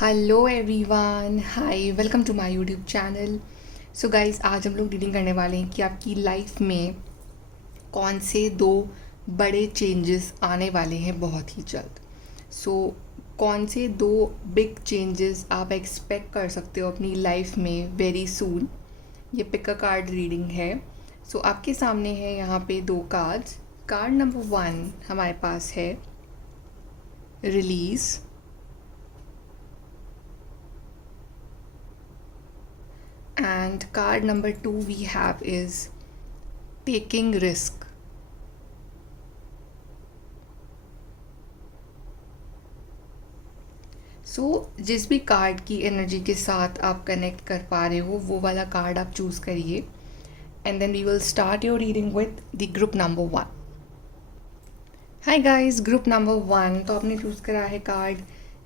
Hello everyone, hi, welcome to my YouTube channel. So guys, आज हम लोग reading करने वाले हैं कि आपकी लाइफ में कौन से दो बड़े चेंजेस आने वाले हैं बहुत ही जल्द। सो कौन से दो बिग चेंजेस आप एक्सपेक्ट कर सकते हो अपनी लाइफ में वेरी सून। ये पिक अ कार्ड रीडिंग है। सो आपके सामने है यहाँ पे दो कार्ड्स। कार्ड नंबर 1 हमारे पास है release, and card number 2 we have is taking risk. जिस भी कार्ड की एनर्जी के साथ आप कनेक्ट कर पा रहे हो वो वाला कार्ड आप चूज़ करिए, and then we will start your reading with the group number 1। Hi guys, group number 1 तो आपने चूज़ करा है कार्ड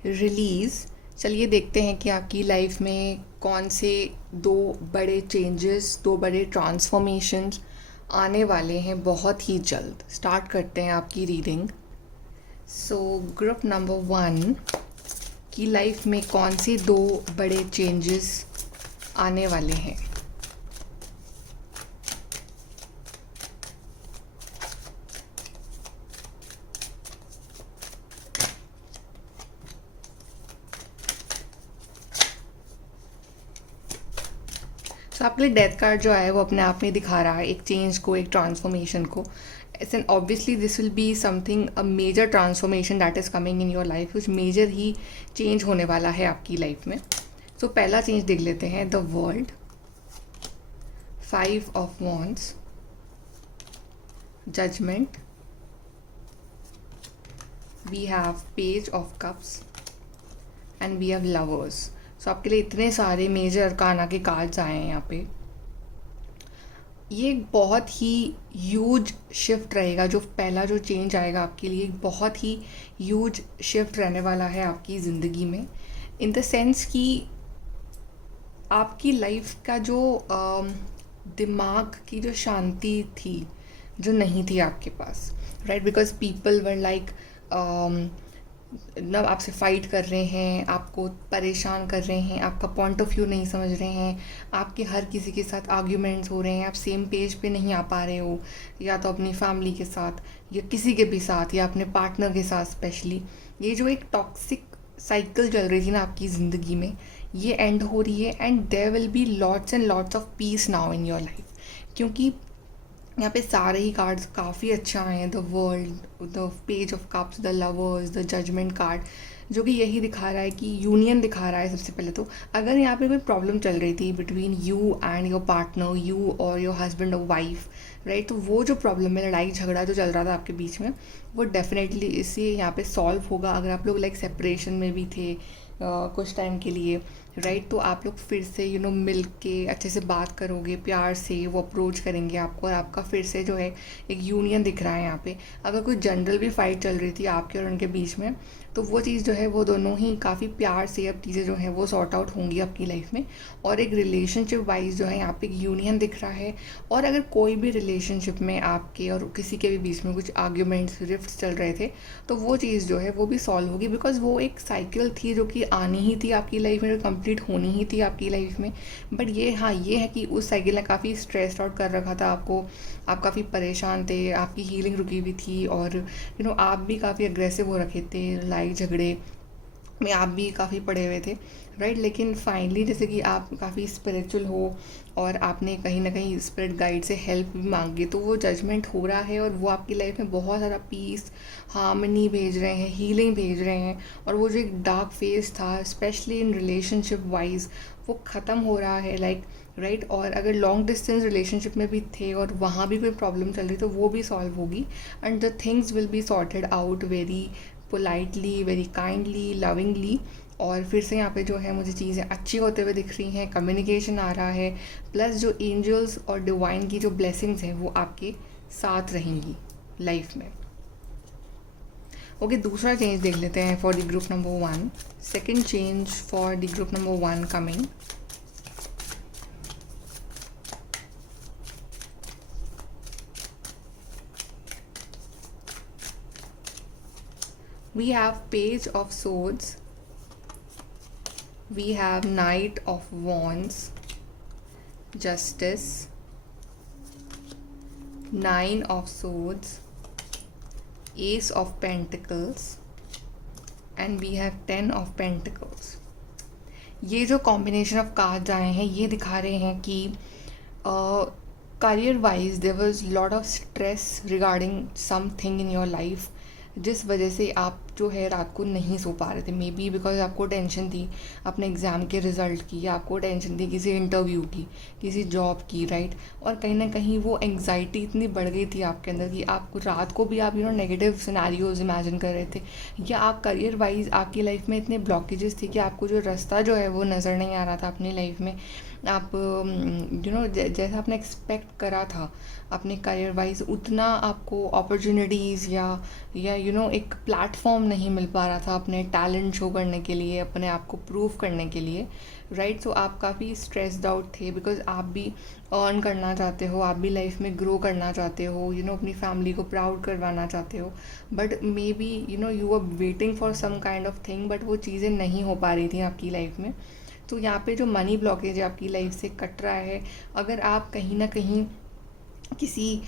रिलीज़। चलिए देखते हैं कि आपकी लाइफ में कौन से दो बड़े चेंजेस, दो बड़े ट्रांसफॉर्मेशंस आने वाले हैं बहुत ही जल्द। स्टार्ट करते हैं आपकी रीडिंग। ग्रुप नंबर 1 की लाइफ में कौन से दो बड़े चेंजेस आने वाले हैं। आपके लिए डेथ कार्ड जो है वो अपने आप में दिखा रहा है एक चेंज को, एक ट्रांसफॉर्मेशन को। And obviously this will be something, a major transformation that is coming in your life. कुछ मेजर ही चेंज होने वाला है आपकी लाइफ में। पहला चेंज देख लेते हैं। The world, 5 of wands, judgement, we have page of cups and we have lovers. आपके लिए इतने सारे मेजर अरकाना के कार्ड्स आए हैं यहाँ पे। ये एक बहुत ही ह्यूज शिफ्ट रहेगा। जो पहला जो चेंज आएगा आपके लिए, एक बहुत ही ह्यूज शिफ्ट रहने वाला है आपकी ज़िंदगी में, इन द सेंस कि आपकी लाइफ का जो दिमाग की जो शांति थी, जो नहीं थी आपके पास, right, because people were like मतलब आपसे फाइट कर रहे हैं, आपको परेशान कर रहे हैं, आपका पॉइंट ऑफ व्यू नहीं समझ रहे हैं, आपके हर किसी के साथ आर्ग्यूमेंट्स हो रहे हैं, आप सेम पेज पे नहीं आ पा रहे हो, या तो अपनी फैमिली के साथ या किसी के भी साथ या अपने पार्टनर के साथ स्पेशली। ये जो एक टॉक्सिक साइकिल चल रही थी ना आपकी ज़िंदगी में, ये एंड हो रही है, and there will be lots and lots of peace now in your life. क्योंकि यहाँ पे सारे ही कार्ड्स काफ़ी अच्छा आए हैं। The world, the page of cups, the lovers, the judgement card, जो कि यही दिखा रहा है कि यूनियन दिखा रहा है। सबसे पहले तो अगर यहाँ पे कोई प्रॉब्लम चल रही थी between you and your partner, you और योर हस्बैंड और वाइफ, राइट, तो वो जो प्रॉब्लम है, लड़ाई झगड़ा जो चल रहा था आपके बीच में, वो डेफिनेटली इससे यहाँ पे सॉल्व होगा। अगर आप लोग लाइक सेपरेशन में भी थे कुछ टाइम के लिए, राइट, तो आप लोग फिर से मिल के अच्छे से बात करोगे, प्यार से वो अप्रोच करेंगे आपको, और आपका फिर से जो है एक यूनियन दिख रहा है यहाँ पे। अगर कोई जनरल भी फाइट चल रही थी आपके और उनके बीच में, तो वो चीज़ जो है वो दोनों ही काफ़ी प्यार से अब चीज़ें जो हैं वो सॉर्ट आउट होंगी आपकी लाइफ में। और एक रिलेशनशिप वाइज जो है यहाँ पे एक यूनियन दिख रहा है। और अगर कोई भी रिलेशनशिप में आपके और किसी के भी बीच में कुछ आर्ग्यूमेंट्स, रिफ्ट्स चल रहे थे, तो वो चीज़ जो है वो भी सॉल्व होगी, बिकॉज वो एक साइकिल थी जो कि आनी ही थी आपकी लाइफ में, जो कंप्लीट होनी ही थी आपकी लाइफ में। बट ये, हाँ, ये है कि उस साइकिल ने काफ़ी स्ट्रेस्ड आउट कर रखा था आपको, आप काफ़ी परेशान थे, आपकी हीलिंग रुकी हुई थी, और आप भी काफ़ी अग्रेसिव हो रखे थे, लड़ाई झगड़े में आप भी काफ़ी पड़े हुए थे, राइट। लेकिन फाइनली जैसे कि आप काफ़ी स्पिरिचुअल हो और आपने कहीं ना कहीं स्पिरिट गाइड से हेल्प भी मांगी, तो वो जजमेंट हो रहा है और वो आपकी लाइफ में बहुत ज़्यादा पीस, हार्मनी भेज रहे हैं, हीलिंग भेज रहे हैं। और वो जो एक डार्क फेज था स्पेशली इन रिलेशनशिप वाइज, वो ख़त्म हो रहा है, लाइक, राइट। और अगर लॉन्ग डिस्टेंस रिलेशनशिप में भी थे और वहाँ भी कोई प्रॉब्लम चल रही, तो वो भी सॉल्व होगी, and the things will be sorted out very politely, very kindly, lovingly. और फिर से यहाँ पे जो है मुझे चीज़ें अच्छी होते हुए दिख रही हैं, कम्युनिकेशन आ रहा है, प्लस जो एंजल्स और डिवाइन की जो ब्लेसिंग्स हैं वो आपके साथ रहेंगी लाइफ में। ओके, दूसरा चेंज देख लेते हैं for the group number 1। Second change for the group number 1 coming. We have Page of Swords, we have Knight of Wands, Justice, Nine of Swords, Ace of Pentacles, and we have Ten of Pentacles. ये जो combination of cards आए हैं ये दिखा रहे हैं कि career wise there was lot of stress regarding something in your life, जिस वजह से आप जो है रात को नहीं सो पा रहे थे। मे बी बिकॉज आपको टेंशन थी अपने एग्ज़ाम के रिज़ल्ट की, या आपको टेंशन थी किसी इंटरव्यू की, किसी जॉब की, राइट। और कहीं ना कहीं वो एंग्जाइटी इतनी बढ़ गई थी आपके अंदर कि आपको रात को भी आप नेगेटिव सिनेरियोज इमेजिन कर रहे थे, या आप करियर वाइज आपकी लाइफ में इतने ब्लॉकेजेस थे कि आपको जो रास्ता जो है वो नज़र नहीं आ रहा था अपनी लाइफ में। आप जैसा आपने एक्सपेक्ट करा था अपने करियर वाइज उतना आपको अपॉर्चुनिटीज़ या एक प्लेटफॉर्म नहीं मिल पा रहा था अपने टैलेंट शो करने के लिए, अपने आप को प्रूव करने के लिए, राइट। सो आप काफ़ी स्ट्रेस्ड आउट थे बिकॉज आप भी अर्न करना चाहते हो, आप भी लाइफ में ग्रो करना चाहते हो, अपनी फैमिली को प्राउड करवाना चाहते हो, but maybe you are waiting for some kind of thing, but वो चीज़ें नहीं हो पा रही थी आपकी लाइफ में। तो यहाँ पे जो मनी ब्लॉकेज आपकी लाइफ से कट रहा है, अगर आप कहीं ना कहीं किसी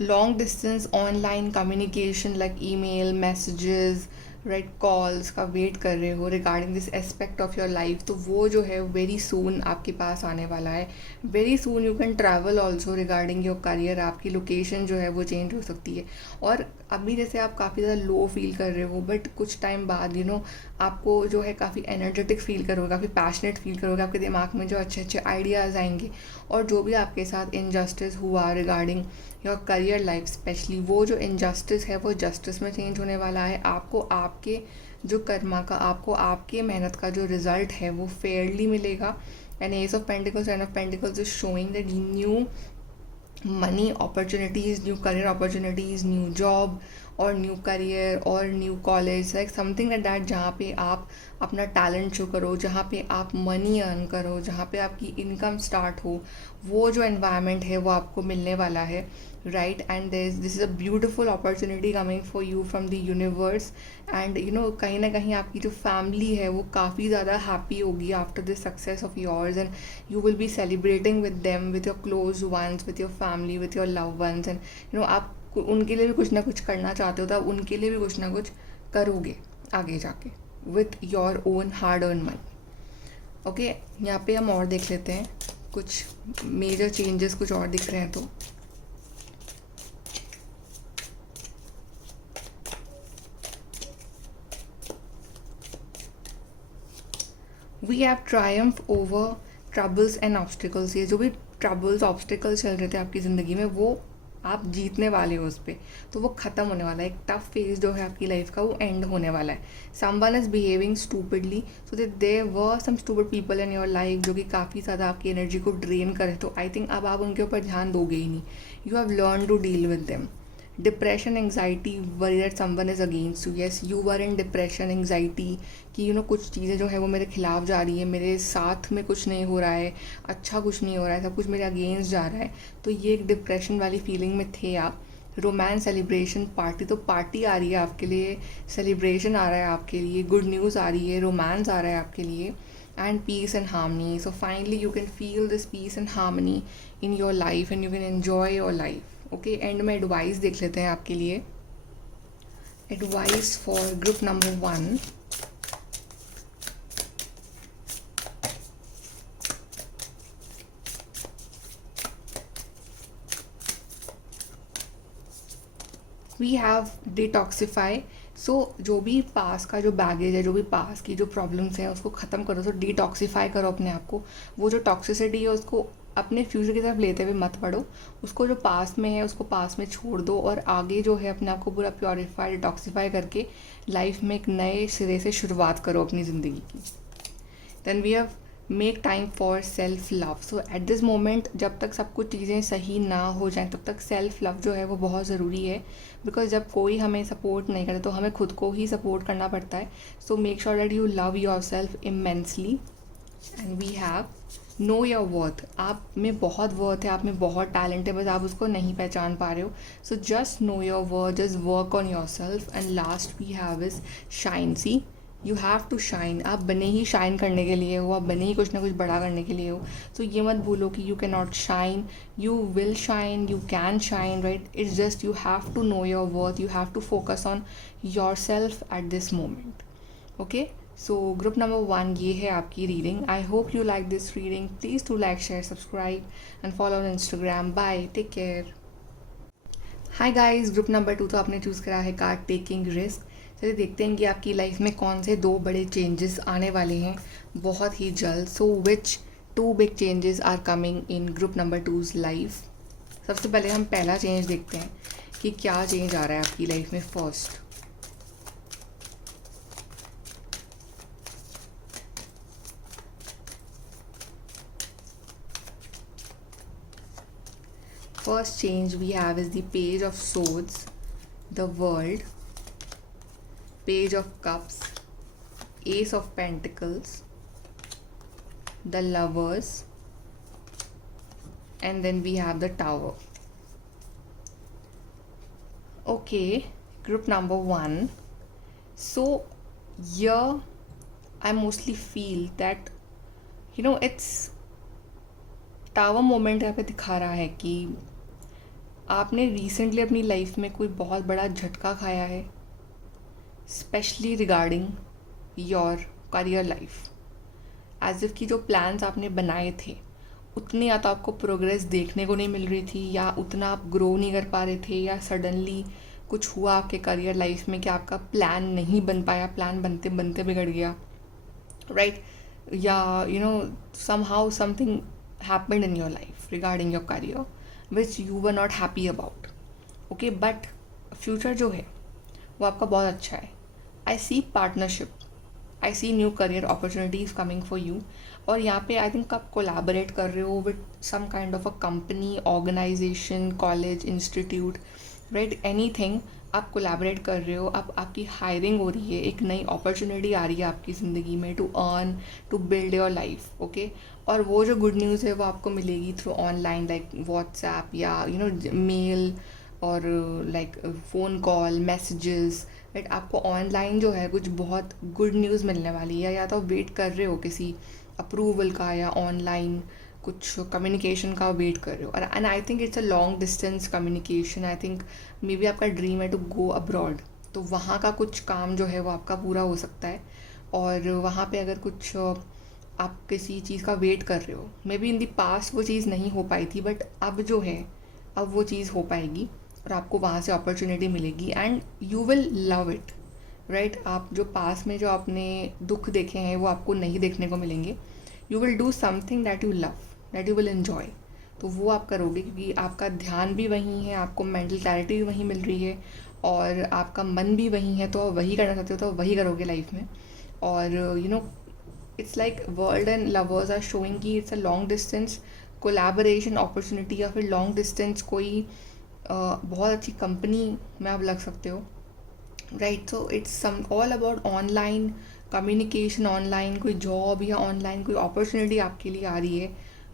long distance online communication like email, messages, right, calls का वेट कर रहे हो regarding this aspect of your life, तो वो जो है वेरी सून आपके पास आने वाला है। Very soon you can travel also regarding your career, आपकी लोकेशन जो है वो चेंज हो सकती है। और अभी जैसे आप काफ़ी ज़्यादा लो फील कर रहे हो, बट कुछ टाइम बाद आपको जो है काफ़ी एनर्जेटिक फील करोगे, काफ़ी पैशनेट फील करोगे, आपके दिमाग में जो अच्छे अच्छे आइडियाज़ आएंगे, और जो भी आपके साथ इनजस्टिस हुआ regarding your career life specially, वो जो इनजस्टिस है वो जस्टिस में चेंज होने वाला है। आपको आपके जो कर्मा का, आपको आपके मेहनत का जो रिज़ल्ट है वो फेयरली मिलेगा। And S of pentacles, ten of pentacles is showing that new money opportunities, new career opportunities, new job और न्यू करियर और new college, like something like that, जहाँ पे आप अपना टैलेंट शो करो, जहाँ पे आप मनी अर्न करो, जहाँ पे आपकी इनकम स्टार्ट हो, वो जो एनवायरनमेंट है वो आपको मिलने वाला है, right. And this is a beautiful opportunity coming for you from the universe. And कहीं ना कहीं आपकी जो फैमिली है वो काफ़ी ज़्यादा हैप्पी होगी after this success of yours, and you will be celebrating with them, with your close ones, with your family, with your love ones, and आप उनके लिए भी कुछ ना कुछ करना चाहते हो तो आप उनके लिए भी कुछ ना कुछ करोगे आगे जाके with your own hard earn money. Okay, यहाँ पे हम और देख लेते हैं कुछ मेजर चेंजेस कुछ और दिख रहे हैं तो we have triumph over troubles and obstacles. ये जो भी ट्रबल्स ऑब्स्टिकल्स चल रहे थे आपकी ज़िंदगी में वो आप जीतने वाले हो उस पर, तो वो ख़त्म होने वाला है। एक टफ फेज जो है आपकी लाइफ का वो एंड होने वाला है। Someone is behaving stupidly, so that there were some stupid people in your life जो कि काफ़ी ज़्यादा आपकी एनर्जी को ड्रेन करे, तो आई थिंक अब आप उनके ऊपर ध्यान दोगे ही नहीं। You have learn to deal with them. Depression, anxiety, worry that someone is against you. Yes, you were in depression, anxiety कि कुछ चीज़ें जो है वो मेरे खिलाफ जा रही है, मेरे साथ में कुछ नहीं हो रहा है, अच्छा कुछ नहीं हो रहा है, सब कुछ मेरे अगेंस्ट जा रहा है, तो ये एक डिप्रेशन वाली फीलिंग में थे आप। रोमांस, सेलिब्रेशन, पार्टी, तो पार्टी आ रही है आपके लिए, सेलिब्रेशन आ रहा है आपके लिए, गुड न्यूज़ आ रही है, रोमांस आ रहा है आपके लिए, and peace and harmony. So finally you can feel this peace and harmony in your life and you can enjoy your life. Okay, and में एडवाइस देख लेते हैं आपके लिए। Advice for group number 1। We have detoxify. So जो भी पास का जो बैगेज है, जो भी पास की जो प्रॉब्लम्स हैं उसको ख़त्म करो, तो डिटॉक्सीफाई करो अपने आप को। वो जो टॉक्सिसिटी है उसको अपने फ्यूचर की तरफ लेते हुए मत पढ़ो, उसको जो पास में है उसको पास में छोड़ दो, और आगे जो है अपने आप को पूरा प्योरीफाई, डिटॉक्सीफाई करके लाइफ में एक नए सिरे से शुरुआत करो अपनी ज़िंदगी की। Then we have make time for self love. So at this moment जब तक सब कुछ चीज़ें सही ना हो जाएं तब तक सेल्फ लव जो है वो बहुत ज़रूरी है, बिकॉज जब कोई हमें सपोर्ट नहीं करे तो हमें खुद को ही सपोर्ट करना पड़ता है। So make sure that you love yourself immensely. And we have know your worth. आप में बहुत वर्थ है, आप में बहुत टैलेंट है, बस आप उसको नहीं पहचान पा रहे हो। So just know your worth, just work on yourself. And last we have is shine. See you have to shine. आप बने ही शाइन करने के लिए हो, आप बने ही कुछ ना कुछ बड़ा करने के लिए हो। तो ये मत भूलो कि you cannot shine, you will shine, you can shine, right. It's just you have to know your worth, you have to focus on yourself at this moment. Okay, so group number 1 ये है आपकी reading. I hope you like this reading. Please to like, share, subscribe and follow on Instagram. Bye, take care. Hi guys, group number 2 तो आपने choose करा है card taking risk. चलिए देखते हैं कि आपकी लाइफ में कौन से 2 बड़े चेंजेस आने वाले हैं बहुत ही जल्द। So which 2 big changes are coming in group number 2's life. सबसे पहले हम पहला चेंज देखते हैं कि क्या चेंज आ रहा है आपकी लाइफ में। First change we have is the Page of Swords, the World, Page of Cups, Ace of Pentacles, the Lovers, and then we have the Tower. Okay, group number 1. So here I mostly feel that it's tower moment यहाँ पे दिखा रहा है कि आपने recently अपनी life में कोई बहुत बड़ा झटका खाया है, specially regarding your career life. As if कि जो प्लान्स आपने बनाए थे उतने या तो आपको प्रोग्रेस देखने को नहीं मिल रही थी, या उतना आप ग्रो नहीं कर पा रहे थे, या सडनली कुछ हुआ आपके करियर लाइफ में कि आपका प्लान नहीं बन पाया, प्लान बनते बनते बिगड़ गया, राइट। या somehow something happened in your life regarding your career which you were not happy about. Okay, but future जो है वो आपका बहुत अच्छा है। I see partnership, I see new career opportunities coming for you. और यहाँ पे आई थिंक आप कोलैबोरेट कर रहे हो with some kind of a company, organisation, college, institute, right, anything. आप कोलैबोरेट कर रहे हो, आपकी हायरिंग हो रही है, एक नई अपॉर्चुनिटी आ रही है आपकी ज़िंदगी में to earn, to build your life. Okay, और वो जो गुड न्यूज़ है वो आपको मिलेगी थ्रू ऑनलाइन, लाइक व्हाट्सएप या मेल और like phone call, messages, right. आपको ऑनलाइन जो है कुछ बहुत गुड न्यूज़ मिलने वाली है, या तो वेट कर रहे हो किसी अप्रूवल का, या ऑनलाइन कुछ कम्युनिकेशन का वेट कर रहे हो। और and I think it's a long distance communication. I think may be आपका ड्रीम है टू गो अब्रॉड, तो वहाँ का कुछ काम जो है वो आपका पूरा हो सकता है। और वहाँ पे अगर कुछ आप किसी चीज़ का वेट कर रहे हो, may be in the past वो चीज़ नहीं हो पाई थी, बट अब जो है अब वो चीज़ हो पाएगी और आपको वहाँ से अपॉर्चुनिटी मिलेगी and you will love it, right. आप जो पास में जो आपने दुख देखे हैं वो आपको नहीं देखने को मिलेंगे। You will do something that you love, that you will enjoy, तो वो आप करोगे क्योंकि आपका ध्यान भी वहीं है, आपको मेंटल क्लैरिटी भी वहीं मिल रही है और आपका मन भी वहीं है, तो वही करना चाहते हो तो वही करोगे लाइफ में। और it's like world and lovers are showing कि it's a long distance collaboration opportunity, या फिर लॉन्ग डिस्टेंस कोई बहुत अच्छी कंपनी में आप लग सकते हो, right. So it's sum all about online communication, online कोई जॉब या ऑनलाइन कोई अपॉर्चुनिटी आपके लिए आ रही है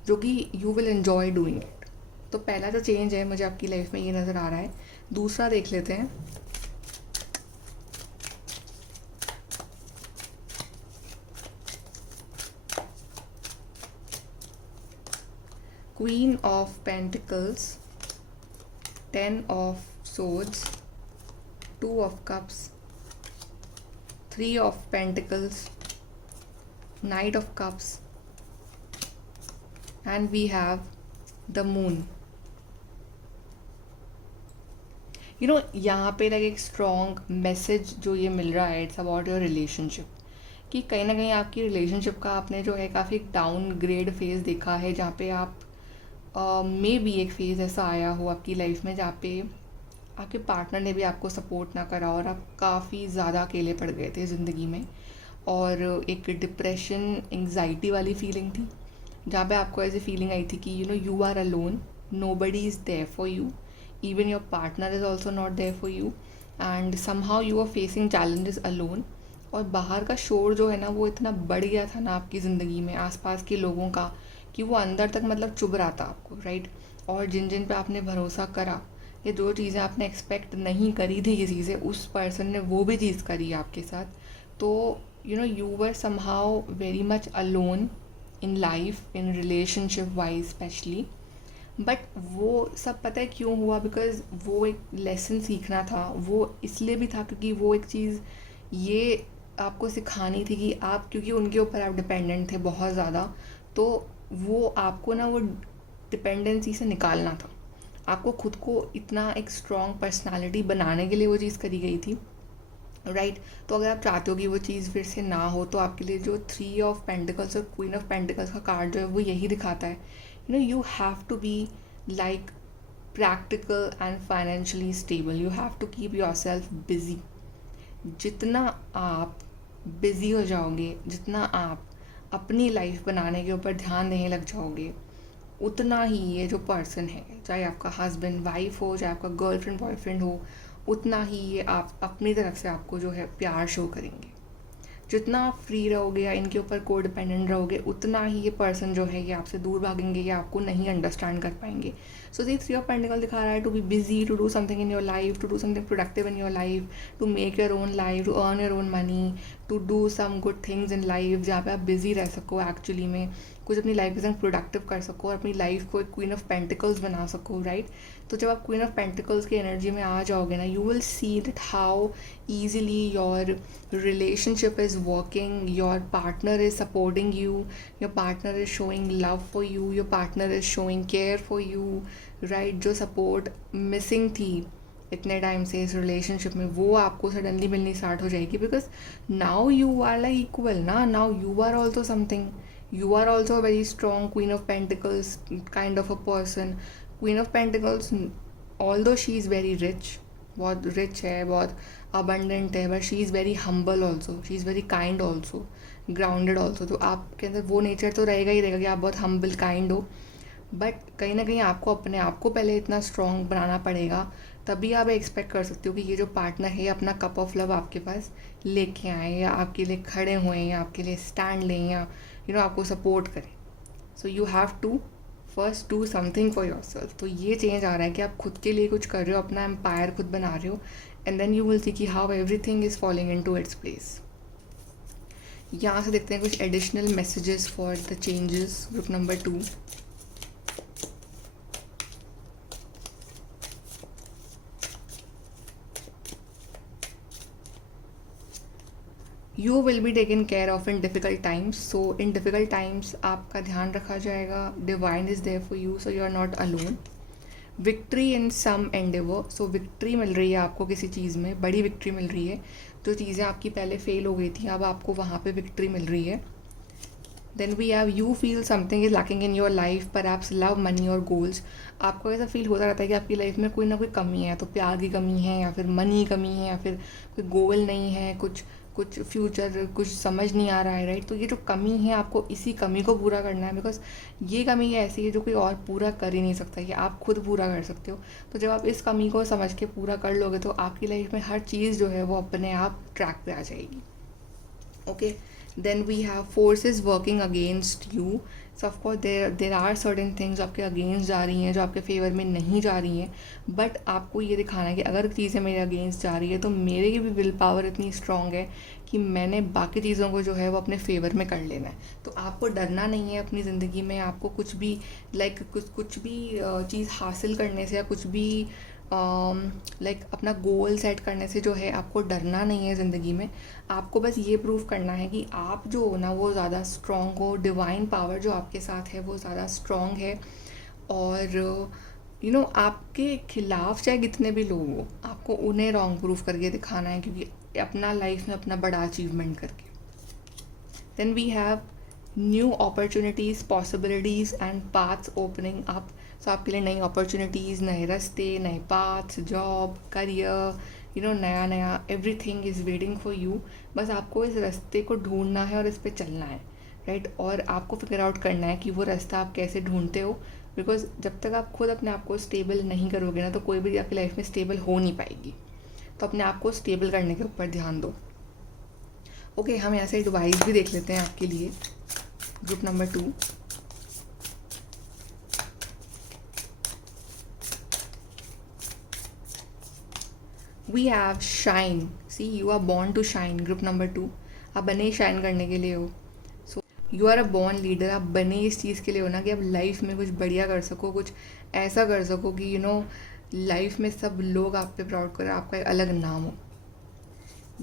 जो कि you will enjoy doing it. तो पहला जो चेंज है मुझे आपकी लाइफ में ये नज़र आ रहा है। दूसरा देख लेते हैं। Queen of pentacles, 10 of swords, 2 of cups, 3 of pentacles, Knight of cups, and we have the moon. यहाँ पे एक स्ट्रॉन्ग मैसेज जो ये मिल रहा है, इट्स अबाउट योर रिलेशनशिप, कि कहीं ना कहीं आपकी रिलेशनशिप का आपने जो है काफ़ी डाउन ग्रेड फेज़ देखा है, जहाँ पे आप मे बी एक फेज़ ऐसा आया हो आपकी लाइफ में जहाँ पे आपके पार्टनर ने भी आपको सपोर्ट ना करा और आप काफ़ी ज़्यादा अकेले पड़ गए थे ज़िंदगी में, और एक डिप्रेशन, एंग्जाइटी वाली फीलिंग थी, जहाँ पे आपको ऐसी फीलिंग आई थी कि you are alone, nobody is there for you, even your partner is also not there for you, and somehow you are facing challenges alone. और बाहर का शोर जो है ना वो इतना बढ़ गया था ना आपकी ज़िंदगी में, आसपास के लोगों का, कि वो अंदर तक मतलब चुभ रहा था आपको, राइट। और जिन जिन पे आपने भरोसा करा, ये जो चीज़ें आपने एक्सपेक्ट नहीं करी थी किसी से, उस पर्सन ने वो भी चीज़ करी आपके साथ। तो you were somehow very much alone in life, in relationship wise especially. But वो सब पता है क्यों हुआ? बिकॉज वो एक लेसन सीखना था, वो इसलिए भी था क्योंकि वो एक चीज़ ये आपको सिखानी थी कि आप, क्योंकि उनके ऊपर आप डिपेंडेंट थे बहुत ज़्यादा, तो वो आपको ना वो डिपेंडेंसी से निकालना था। आपको खुद को इतना एक स्ट्रॉन्ग पर्सनालिटी बनाने के लिए वो चीज़ करी गई थी, राइट? तो अगर आप चाहते हो कि वो चीज़ फिर से ना हो, तो आपके लिए जो 3 ऑफ पेंटिकल्स और क्वीन ऑफ पेंटिकल्स का कार्ड जो है वो यही दिखाता है, you have to be like practical and financially stable, you have to keep yourself busy. जितना आप बिज़ी हो जाओगे, जितना आप अपनी लाइफ बनाने के ऊपर ध्यान देने लग जाओगे, उतना ही ये जो पर्सन है, चाहे आपका हस्बैंड वाइफ हो, चाहे आपका गर्लफ्रेंड बॉयफ्रेंड हो, उतना ही ये आप अपनी तरफ से आपको जो है प्यार शो करेंगे। जितना आप फ्री रहोगे या इनके ऊपर को डिपेंडेंट रहोगे, उतना ही ये पर्सन जो है ये आपसे दूर भागेंगे या आपको नहीं अंडरस्टैंड कर पाएंगे। सो दी 3 ऑफ पेंटिकल दिखा रहा है to be busy, to do something in your life, to do something productive in your life, to make your own life, to earn your own money, to do some good things in life, जहाँ पे आप busy रह सको, actually में कुछ अपनी life के संग प्रोडक्टिव कर सको और अपनी लाइफ को एक क्वीन ऑफ पेंटिकल्स बना सको, राइट? तो जब आप क्वीन ऑफ पेंटिकल्स की एनर्जी में आ जाओगे ना, you will see that how easily your relationship is working, your partner is supporting you, your partner is showing love for you, your partner is showing care for you, right? जो support missing थी इतने time से इस relationship में, वो आपको suddenly मिलनी start हो जाएगी, because now you are like equal ना, now you are also something, you are also very strong queen of pentacles kind of a person. Queen of pentacles, although she is very rich, बहुत rich है, बहुत abundant है, but she is very humble also, she is very kind also, grounded also. तो आपके अंदर वो nature तो रहेगा ही रहेगा कि आप बहुत हम्बल काइंड हो, बट कहीं ना कहीं आपको अपने आप को पहले इतना स्ट्रॉन्ग बनाना पड़ेगा, तभी आप एक्सपेक्ट कर सकते हो कि ये जो पार्टनर है अपना कप ऑफ लव आपके पास लेके आए, या आपके लिए खड़े हुए, या आपके लिए स्टैंड लें, या आपको सपोर्ट करें। So you have to first do something for yourself. तो ये चेंज आ रहा है कि आप खुद के लिए कुछ कर रहे हो, अपना एम्पायर खुद बना रहे हो, and then you will see कि how everything is following into its place. यहाँ से देखते हैं कुछ additional messages for the changes, group number 2। You will be taken care of in difficult times. So in difficult times आपका ध्यान रखा जाएगा, divine is there for you, so you are not alone. Victory in some endeavour, so victory मिल रही है आपको किसी चीज़ में, बड़ी विक्ट्री मिल रही है। जो चीज़ें आपकी पहले फेल हो गई थी, अब आपको वहाँ पे विक्ट्री मिल रही है। Then we have you feel something is lacking in your life, perhaps love, money और गोल्स। आपको ऐसा फील होता रहता है कि आपकी लाइफ में कोई ना कोई कमी है, तो प्यार की कमी है, या फिर मनी की कमी है, या फिर कोई गोल नहीं है, कुछ फ्यूचर कुछ समझ नहीं आ रहा है, राइट? तो ये जो कमी है, आपको इसी कमी को पूरा करना है, बिकॉज ये कमी ऐसी है जो कोई और पूरा कर ही नहीं सकता, ये आप खुद पूरा कर सकते हो। तो जब आप इस कमी को समझ के पूरा कर लोगे, तो आपकी लाइफ में हर चीज़ जो है वो अपने आप ट्रैक पे आ जाएगी। Okay, then we have forces working against you. So of course there are certain things आपके अगेंस्ट जा रही हैं, जो आपके फेवर में नहीं जा रही हैं, बट आपको ये दिखाना है कि अगर चीज़ें मेरे अगेंस्ट जा रही है, तो मेरी भी विल पावर इतनी स्ट्रॉन्ग है कि मैंने बाकी चीज़ों को जो है वो अपने फेवर में कर लेना है। तो आपको डरना नहीं है अपनी ज़िंदगी में, आपको कुछ भी कुछ भी चीज़ हासिल करने से, या कुछ भी अपना गोल सेट करने से जो है आपको डरना नहीं है ज़िंदगी में। आपको बस ये प्रूव करना है कि आप जो हो ना वो ज़्यादा स्ट्रॉन्ग हो, डिवाइन पावर जो आपके साथ है वो ज़्यादा स्ट्रॉन्ग है, और आपके खिलाफ चाहे कितने भी लोग हो, आपको उन्हें रॉन्ग प्रूव करके दिखाना है, क्योंकि अपना लाइफ में अपना बड़ा अचीवमेंट करके। Then we have new opportunities, possibilities and paths opening up. So आपके लिए नई अपॉर्चुनिटीज़, नए रास्ते, नए पाथ्स, जॉब, करियर, नया नया everything is waiting for you. बस आपको इस रास्ते को ढूंढना है और इस पर चलना है, राइट? और आपको फिगर आउट करना है कि वो रास्ता आप कैसे ढूंढते हो, बिकॉज जब तक आप खुद अपने आप को स्टेबल नहीं करोगे ना, तो कोई भी आपकी लाइफ में स्टेबल हो नहीं पाएगी। तो अपने आप को स्टेबल करने के ऊपर ध्यान दो। ओके, हम यहाँ से एडवाइस भी देख लेते हैं आपके लिए, group number 2। We have shine. See, you are born to shine, group number 2। आप बने ही शाइन करने के लिए हो। So you are a born leader. आप बने इस चीज़ के लिए हो ना कि आप लाइफ में कुछ बढ़िया कर सको, कुछ ऐसा कर सको कि लाइफ में सब लोग आप पे प्राउड करें, आपका एक अलग नाम हो।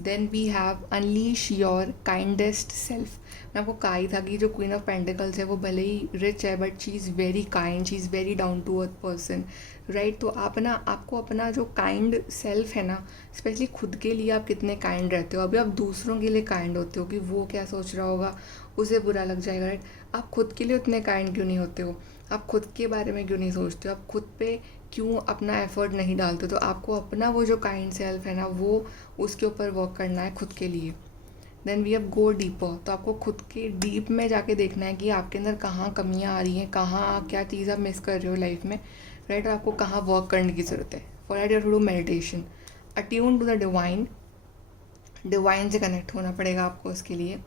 Then we have unleash your kindest self. मैं आपको कहा ही था कि जो क्वीन ऑफ पेंटिकल्स है वो भले ही रिच है but she is very kind, she is very down to earth person, right. तो आप ना, आपको अपना जो काइंड सेल्फ है ना, स्पेशली खुद के लिए आप कितने काइंड रहते हो। अभी आप दूसरों के लिए काइंड होते हो कि वो क्या सोच रहा होगा, उसे बुरा लग जाएगा, राइट। आप खुद के लिए उतने काइंड क्यों नहीं होते हो? आप खुद के बारे में क्यों नहीं सोचते हो? आप खुद पे क्यों अपना एफर्ट नहीं डालते? तो आपको अपना वो जो काइंड सेल्फ है ना, वो उसके ऊपर वर्क करना है खुद के लिए। Then we have go deeper. तो आपको खुद के डीप में जाके देखना है कि आपके अंदर कहाँ कमियाँ आ रही हैं, कहाँ क्या चीज़ आप मिस कर रहे हो लाइफ में, राइट। और आपको कहाँ वर्क करने की ज़रूरत है। For that you have to do meditation, attune to the divine. Divine से कनेक्ट होना पड़ेगा आपको उसके लिए।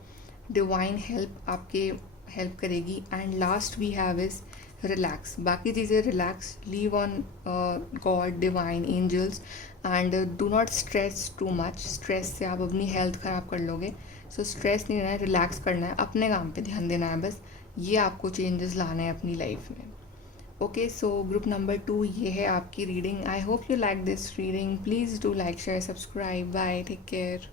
डिवाइन हेल्प आपके हेल्प करेगी। And last we have is relax. बाकी चीज़ें relax, leave on God, divine, angels, and do not stress too much. Stress से आप अपनी हेल्थ ख़राब कर लोगे। सो स्ट्रेस नहीं रहना है, रिलैक्स करना है, अपने काम पे ध्यान देना है बस। ये आपको चेंजेस लाने हैं अपनी लाइफ में। ओके, सो ग्रुप नंबर 2 ये है आपकी reading. I hope you like this reading. Please do like, share, subscribe. Bye, take care.